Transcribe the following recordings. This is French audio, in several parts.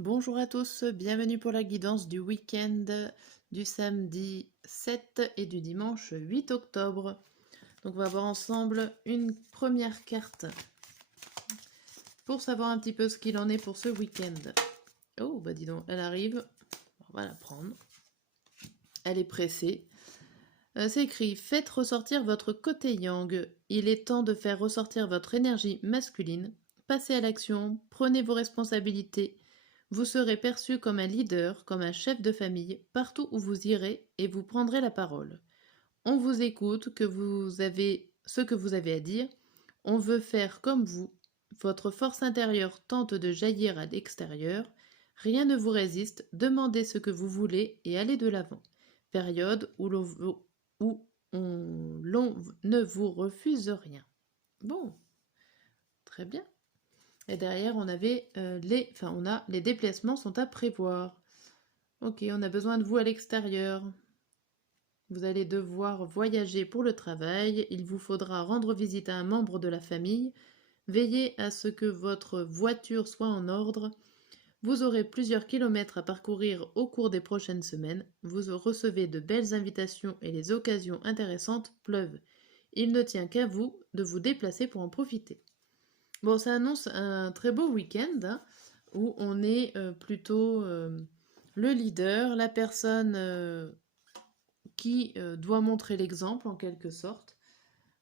Bonjour à tous, bienvenue pour la guidance du week-end du samedi 7 et du dimanche 8 octobre. Donc on va voir ensemble une première carte pour savoir un petit peu ce qu'il en est pour ce week-end. Oh bah dis donc, elle arrive, on va la prendre. Elle est pressée. C'est écrit: faites ressortir votre côté yang. Il est temps de faire ressortir votre énergie masculine. Passez à l'action, prenez vos responsabilités. Vous serez perçu comme un leader, comme un chef de famille, partout où vous irez, et vous prendrez la parole. On vous écoute, que vous avez ce que vous avez à dire. On veut faire comme vous. Votre force intérieure tente de jaillir à l'extérieur. Rien ne vous résiste. Demandez ce que vous voulez et allez de l'avant. Période où l'on ne vous refuse rien. Bon, très bien. Et derrière, on avait les déplacements sont à prévoir. Ok, on a besoin de vous à l'extérieur. Vous allez devoir voyager pour le travail. Il vous faudra rendre visite à un membre de la famille. Veillez à ce que votre voiture soit en ordre. Vous aurez plusieurs kilomètres à parcourir au cours des prochaines semaines. Vous recevez de belles invitations et les occasions intéressantes pleuvent. Il ne tient qu'à vous de vous déplacer pour en profiter. Bon, ça annonce un très beau week-end hein, où on est plutôt le leader, la personne qui doit montrer l'exemple en quelque sorte.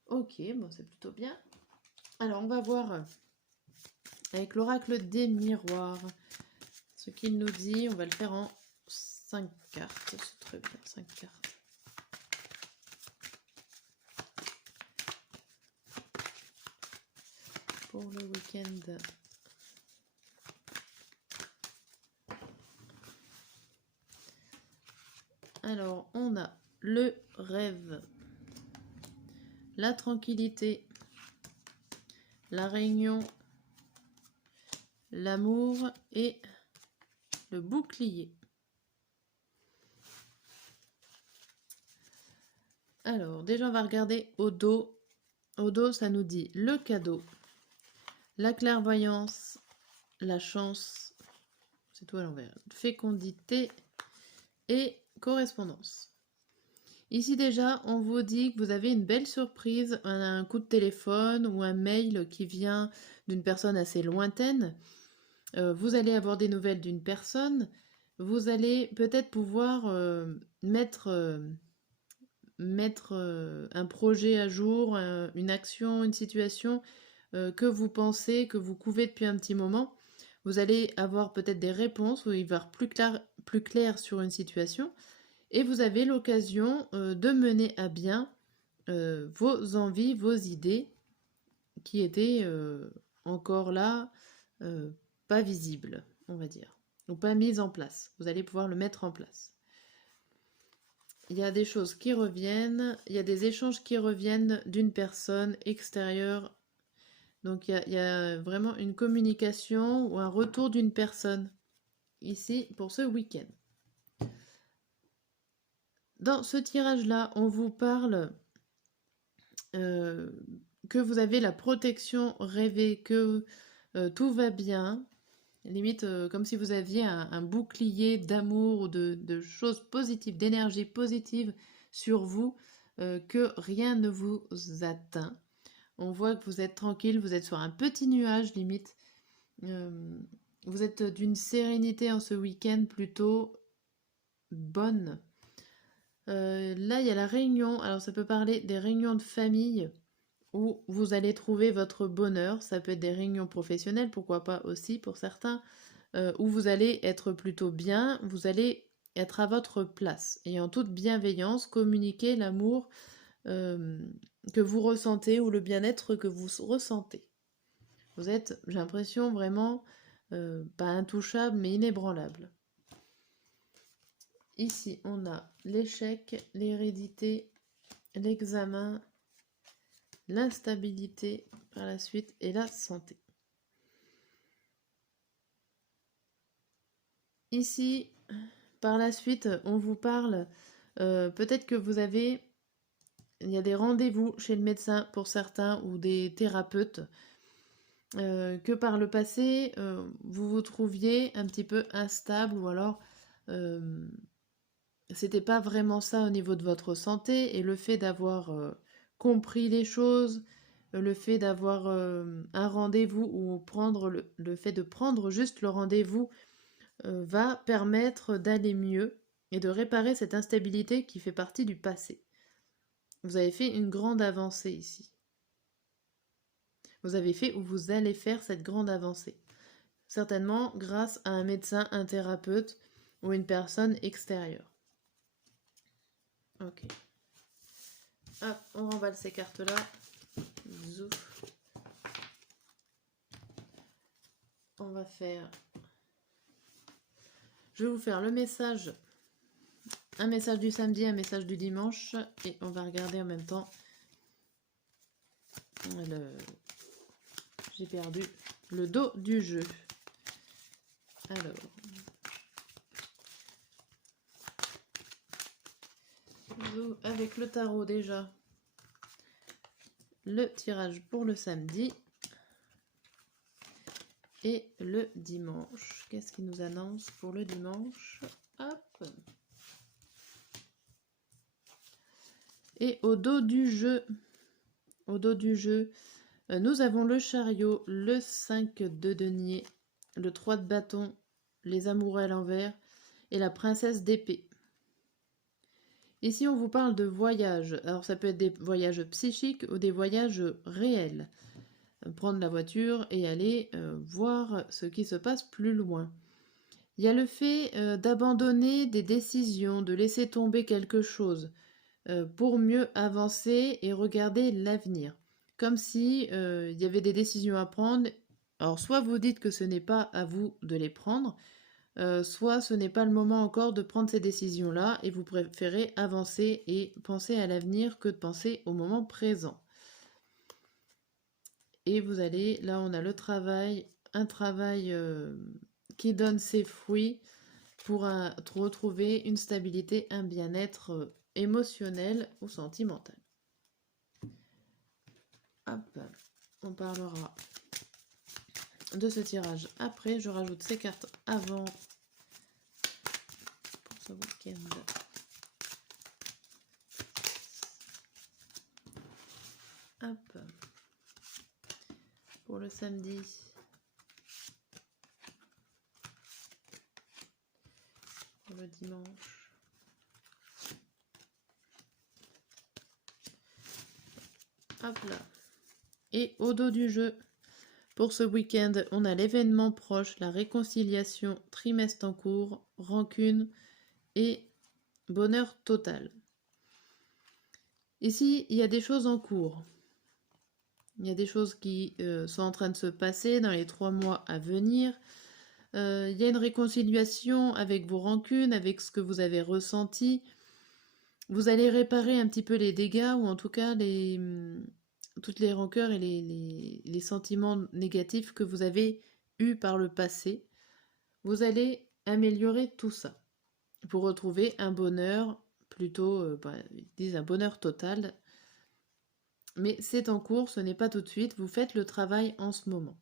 Ok, bon, c'est plutôt bien. Alors, on va voir avec l'oracle des miroirs ce qu'il nous dit. On va le faire en 5 cartes. C'est très bien, 5 cartes. Pour le week-end. Alors, on a le rêve, la tranquillité, la réunion, l'amour et le bouclier. Alors, déjà, on va regarder au dos. Au dos, ça nous dit le cadeau, la clairvoyance, la chance, c'est tout à l'envers, fécondité et correspondance. Ici déjà, on vous dit que vous avez une belle surprise, un coup de téléphone ou un mail qui vient d'une personne assez lointaine. Vous allez avoir des nouvelles d'une personne. Vous allez peut-être pouvoir mettre un projet à jour, une action, une situation que vous pensez, que vous couvez depuis un petit moment. Vous allez avoir peut-être des réponses ou il va y avoir plus clair sur une situation. Et vous avez l'occasion de mener à bien vos envies, vos idées qui étaient encore là, pas visibles, on va dire, ou pas mises en place. Vous allez pouvoir le mettre en place. Il y a des choses qui reviennent, il y a des échanges qui reviennent d'une personne extérieure. Donc il y a vraiment une communication ou un retour d'une personne ici pour ce week-end. Dans ce tirage-là, on vous parle que vous avez la protection rêvée, que tout va bien, limite comme si vous aviez un bouclier d'amour ou de choses positives, d'énergie positive sur vous, que rien ne vous atteint. On voit que vous êtes tranquille, vous êtes sur un petit nuage limite. Vous êtes d'une sérénité en ce week-end plutôt bonne. Là, il y a la réunion. Alors, ça peut parler des réunions de famille où vous allez trouver votre bonheur. Ça peut être des réunions professionnelles, pourquoi pas aussi pour certains, où vous allez être plutôt bien. Vous allez être à votre place et en toute bienveillance communiquer l'amour que vous ressentez ou le bien-être que vous ressentez. Vous êtes, j'ai l'impression, vraiment pas intouchable, mais inébranlable. Ici, on a l'échec, l'hérédité, l'examen, l'instabilité par la suite et la santé. Ici, par la suite, on vous parle, peut-être que il y a des rendez-vous chez le médecin pour certains ou des thérapeutes. que par le passé, vous vous trouviez un petit peu instable ou alors c'était pas vraiment ça au niveau de votre santé et le fait d'avoir compris les choses, le fait d'avoir un rendez-vous ou prendre le fait de prendre juste le rendez-vous va permettre d'aller mieux et de réparer cette instabilité qui fait partie du passé. Vous avez fait une grande avancée ici. Vous avez fait ou vous allez faire cette grande avancée. Certainement grâce à un médecin, un thérapeute ou une personne extérieure. Ok. Hop, on remballe ces cartes-là. Zouf. On va faire... Je vais vous faire le message. Un message du samedi, un message du dimanche. Et on va regarder en même temps. J'ai perdu le dos du jeu. Alors... Avec le tarot déjà. Le tirage pour le samedi. Et le dimanche. Qu'est-ce qu'il nous annonce pour le dimanche? Hop. Et au dos du jeu, nous avons le chariot, le 5 de denier, le 3 de bâton, les amoureux à l'envers et la princesse d'épée. Ici, on vous parle de voyages. Alors, ça peut être des voyages psychiques ou des voyages réels. Prendre la voiture et aller voir ce qui se passe plus loin. Il y a le fait d'abandonner des décisions, de laisser tomber quelque chose pour mieux avancer et regarder l'avenir. Comme si il y avait des décisions à prendre. Alors, soit vous dites que ce n'est pas à vous de les prendre, soit ce n'est pas le moment encore de prendre ces décisions-là et vous préférez avancer et penser à l'avenir que de penser au moment présent. Et vous allez, là on a le travail, un travail qui donne ses fruits pour retrouver une stabilité, un bien-être émotionnel ou sentimental. Hop, on parlera de ce tirage après. Je rajoute ces cartes avant pour ce week-end. Hop, pour le samedi. Pour le dimanche. Hop là. Et au dos du jeu, pour ce week-end, on a l'événement proche, la réconciliation, trimestre en cours, rancune et bonheur total. Ici, il y a des choses en cours. Il y a des choses qui sont en train de se passer dans les 3 mois à venir. Il y a une réconciliation avec vos rancunes, avec ce que vous avez ressenti. Vous allez réparer un petit peu les dégâts, ou en tout cas toutes les rancœurs et les sentiments négatifs que vous avez eus par le passé. Vous allez améliorer tout ça pour retrouver un bonheur plutôt, ils disent un bonheur total. Mais c'est en cours, ce n'est pas tout de suite. Vous faites le travail en ce moment.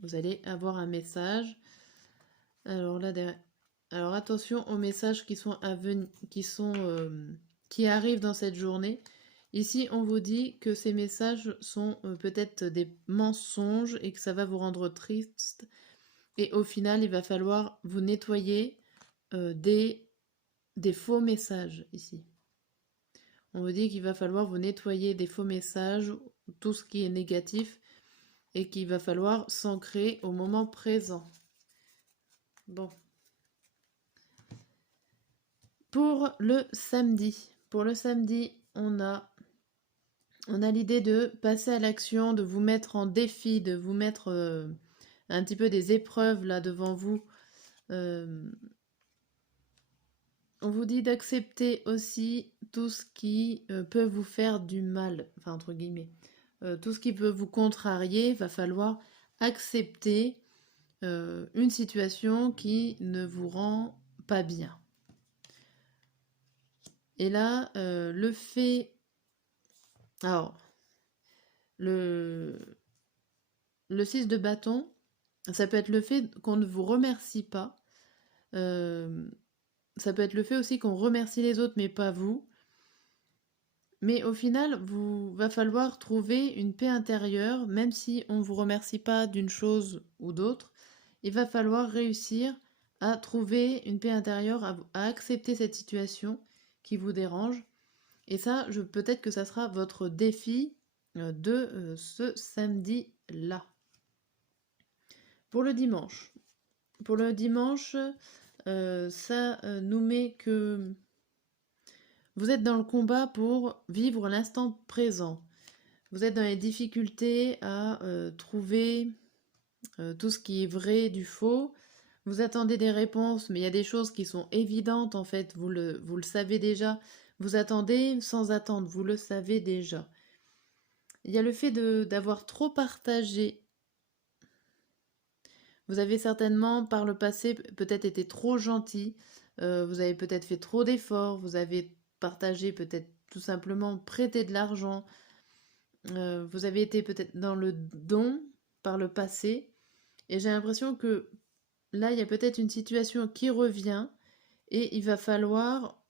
Vous allez avoir un message. Alors là, alors attention aux messages qui sont à venir, qui arrivent dans cette journée. Ici, on vous dit que ces messages sont peut-être des mensonges et que ça va vous rendre triste. Et au final, il va falloir vous nettoyer des faux messages ici. On vous dit qu'il va falloir vous nettoyer des faux messages, tout ce qui est négatif, et qu'il va falloir s'ancrer au moment présent. Bon. Pour le samedi, on a l'idée de passer à l'action, de vous mettre en défi, de vous mettre un petit peu des épreuves là devant vous. On vous dit d'accepter aussi tout ce qui peut vous faire du mal, enfin entre guillemets. Tout ce qui peut vous contrarier, il va falloir accepter une situation qui ne vous rend pas bien. Et là, le fait... Alors, le le 6 de bâton, ça peut être le fait qu'on ne vous remercie pas. Ça peut être le fait aussi qu'on remercie les autres mais pas vous. Mais au final, vous va falloir trouver une paix intérieure, même si on ne vous remercie pas d'une chose ou d'autre. Il va falloir réussir à trouver une paix intérieure, à accepter cette situation qui vous dérange. Et ça, peut-être que ça sera votre défi de ce samedi-là. Pour le dimanche. Pour le dimanche, ça nous met que vous êtes dans le combat pour vivre l'instant présent. Vous êtes dans les difficultés à trouver tout ce qui est vrai du faux. Vous attendez des réponses, mais il y a des choses qui sont évidentes en fait, vous le savez déjà. Vous attendez sans attendre, vous le savez déjà. Il y a le fait d'avoir trop partagé. Vous avez certainement par le passé peut-être été trop gentil, vous avez peut-être fait trop d'efforts, vous avez partagé peut-être tout simplement prêté de l'argent, vous avez été peut-être dans le don par le passé, et j'ai l'impression que là, il y a peut-être une situation qui revient, et il va falloir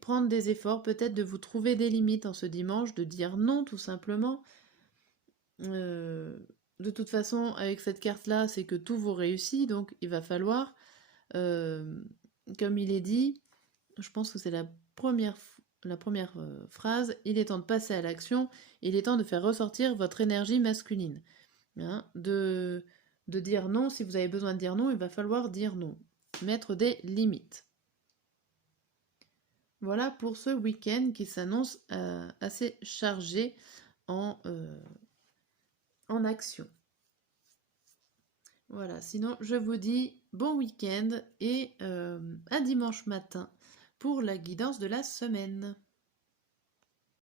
prendre des efforts, peut-être de vous trouver des limites en ce dimanche, de dire non tout simplement. De toute façon, avec cette carte-là, c'est que tout vous réussit, donc il va falloir, comme il est dit, je pense que c'est la première phrase, il est temps de passer à l'action, il est temps de faire ressortir votre énergie masculine. Hein, de dire non, si vous avez besoin de dire non, il va falloir dire non. Mettre des limites. Voilà pour ce week-end qui s'annonce assez chargé en action. Voilà, sinon je vous dis bon week-end et à dimanche matin pour la guidance de la semaine.